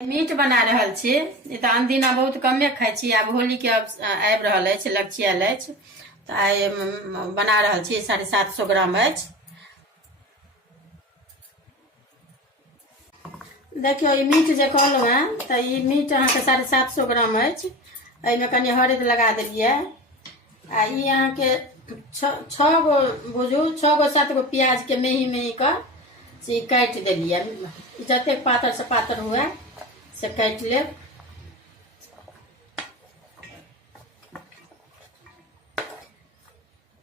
Meet बना रहल छी। तऽ अनदिना बहुत कमे खाइ छी। आब होली के आबि रहल अछि, लग आयल अछि, तऽ आइ बना रहल छी। 750 ग्राम अछि। देखियो ई मीट जे कहलहुँ हेँ, तऽ ई मीट अहाँके 750 ग्राम अछि। एहिमे कनि हरदि लगा देलियै। आ ई अहाँके 6 गो बुझू, 6 गो 7 गो प्याज के मेही मेही कऽ से काटि देलियै। जतेक पातर से पातर हुए से काटि लेब।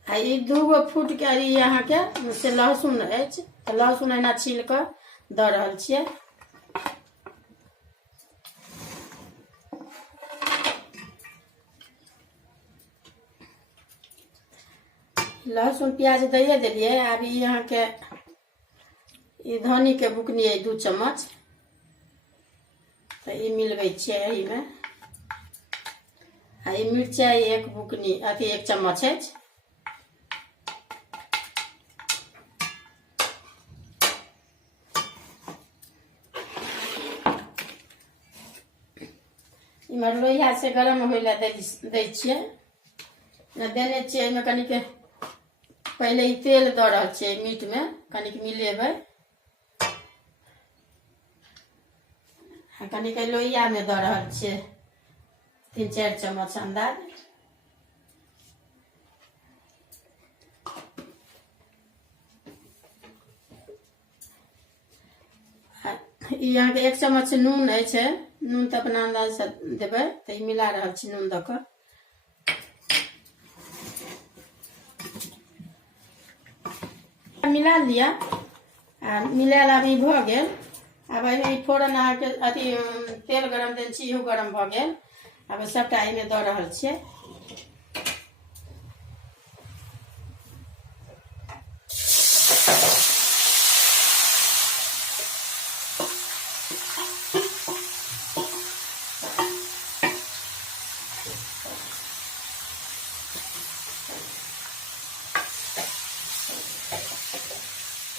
आ ई 2 गो फूट के ई अहाँके से लहसुन अछि, तऽ लहसुन एना छील कऽ दऽ रहल छियै। लहसुन प्याज दैए देलियै। आब ई अहाँके ई धनी के बुकनी है 2 चम्मच, तऽ ई मिलबै छियै एहिमे। आ ई मिरचाई 1 बुकनी अथी 1 चम्मच अछि। इमहर लोहिया से गरम होइ लए दै छियै। देने छियै एहिमे कनिक पहले ई तेल दऽ रहल छियै मीट में, कनिक मिलेबै। कनिक लोहिया में दऽ रहल छियै 3-4 चम्मच अंदाज। ई अहाँके 1 चम्मच नून अछि। नून तऽ अपना अंदाज से देबै। तऽ ई मिला रहल छी नून दऽ कऽ। मिला लिअ। आ मिलायल आब ई भऽ गेल। आब एहिमे ई फोरन अहाँके अथी तेल गरम देने छी, इहो गरम भऽ गेल। आब सबटा एहिमे दऽ रहल छियै।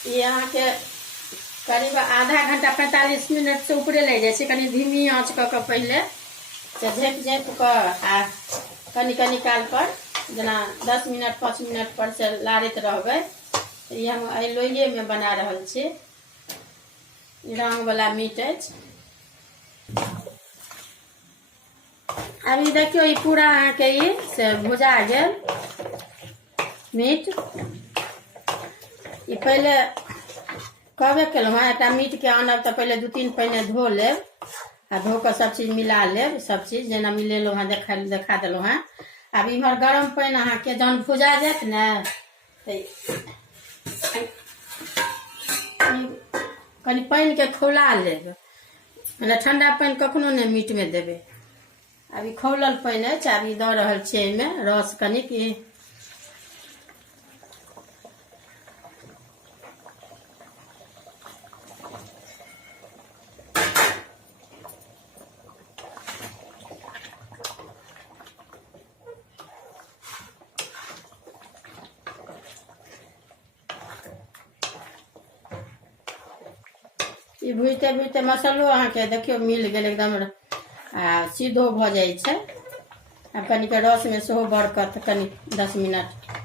ये अहाँके करीब आधा घंटा 45 मिनट से ऊपरे लग जाइ छै। कनी धीमी आंच कऽ कऽ पहिले से झाँपि झाँपि कऽ आ कनी कनी काल पर जेना 10 मिनट 5 मिनट पर से लारैत रहबै। ई हम एहि लोहिये में बना रहल छी। रंग वाला मीट अछि। अब ई देखियो ई पूरा अहाँके ई से भुजा गेल मीट। ई पहले कहबे केलहुँ हेँ, एकटा मीट के आनब तऽ पहले 2-3 पहिने धो लेब। आ धो कऽ सब चीज मिला लेब। सब चीज जेना मिलेलहुँ हेँ देखा देलहुँ हेँ। आब इम्हर गरम पानि अहाँके जहन भुजा जायत ने, तऽ कनि पानि के खौला लेब। मतलब ठंडा पानि कखनो नहि मीट में देबै। आब ई खौलल पानि अछि। आब ई दऽ रहल छियै एहिमे रस कनिक। ई भुजते भुजते मसालो अहाँके देखियो मिल गेल एकदम आ सीधो भऽ जाइ छै। आ कनिक रस में सेहो बरकत कनि 10 मिनट।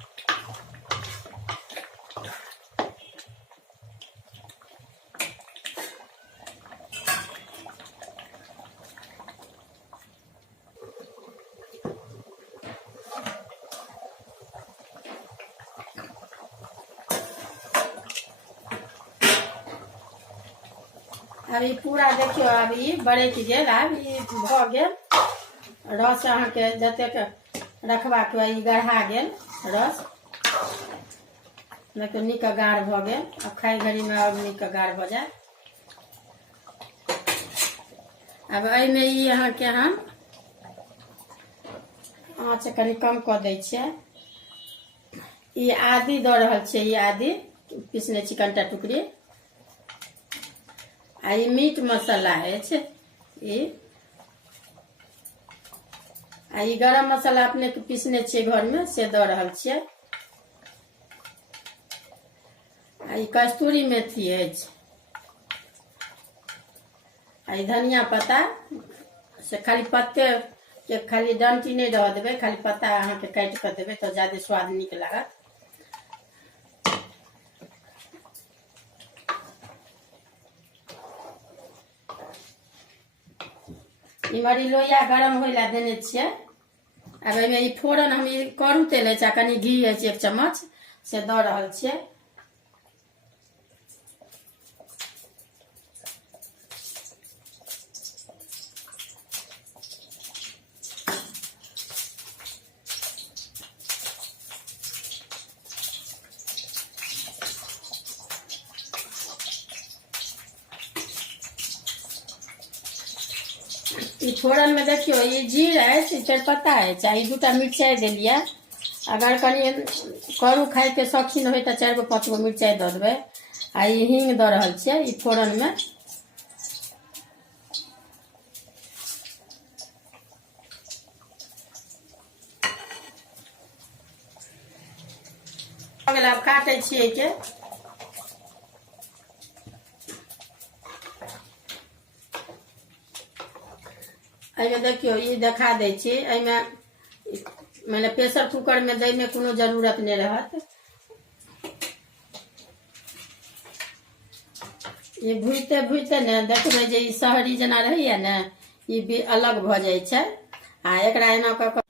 अब ई पूरा देखियो आब ई बरकि गेल। आब ई भऽ गेल रस अहाँके जतेक रखबाक ई गढ़ा गेल रस। देखियो नीक गाढ़ भऽ गेल। अब खाइ घड़ी में और नीक गाढ़ भऽ जाए। अब एहिमे ई अहाँके हम आँच कनि कम कऽ दै छियै। ई आदी दऽ रहल छियै। ई आदी पीसने छी कनिटा टुकड़ी। आ ई मीट मसाला अछि ई। आ ई गरम मसाला अपने के पीसने छियै घर में से दऽ रहल छियै। आ ई कस्तूरी मेथी अछि। आ आ ई धनिया पत्ता से खाली पत्ते के खाली डंटी नहीं रह देवे, खाली पत्ता अहाँ के काट कर देवे तो ज्यादा स्वाद निक लागत। इमहर लोहिया गरम होय ला देने छियै। अब एहिमे ई फोरन हम ई करू तेल है कनी घी है 1 चम्मच से दऽ रहल छियै। ई फोरन में देखियो ये जीर है, तेजपत्ता है, चाहे 2टा मिर्चाई दिलिए। अगर कनी करू खाए के शौकीन हो तो 4 गो 5 गो मिर्चाई दऽ देबै। आ ई हींग दऽ रहल छियै ई फोरन में। अब काटे छियै के एहिमे देखियो ई देखा दै छी। एहिमे मैंने प्रेशर कुकर में दै में कोनो जरूरत नहीं रहत। ये भूजते भूजते ने देखबै जे ई शहरी जना रहैया ने ई भी अलग भ जाय छै। आ एकरा एना क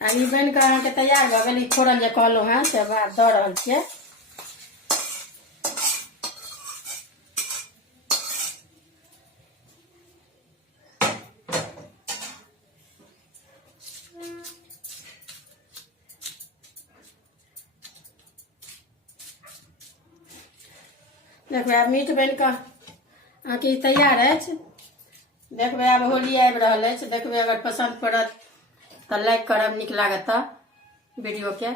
आ ई बन के अहाँ के तैयार भ गेल। ई फोरन जे कहलहुँ हैं से दऽ रहल छियै। देखबै आब मीट बन कऽ अहाँके तैयार अछि। देखबै आब होली आबि रहल अछि। देखबै अगर पसंद पड़त तऽ लाइक करब, नीक लागत तऽ वीडियो के।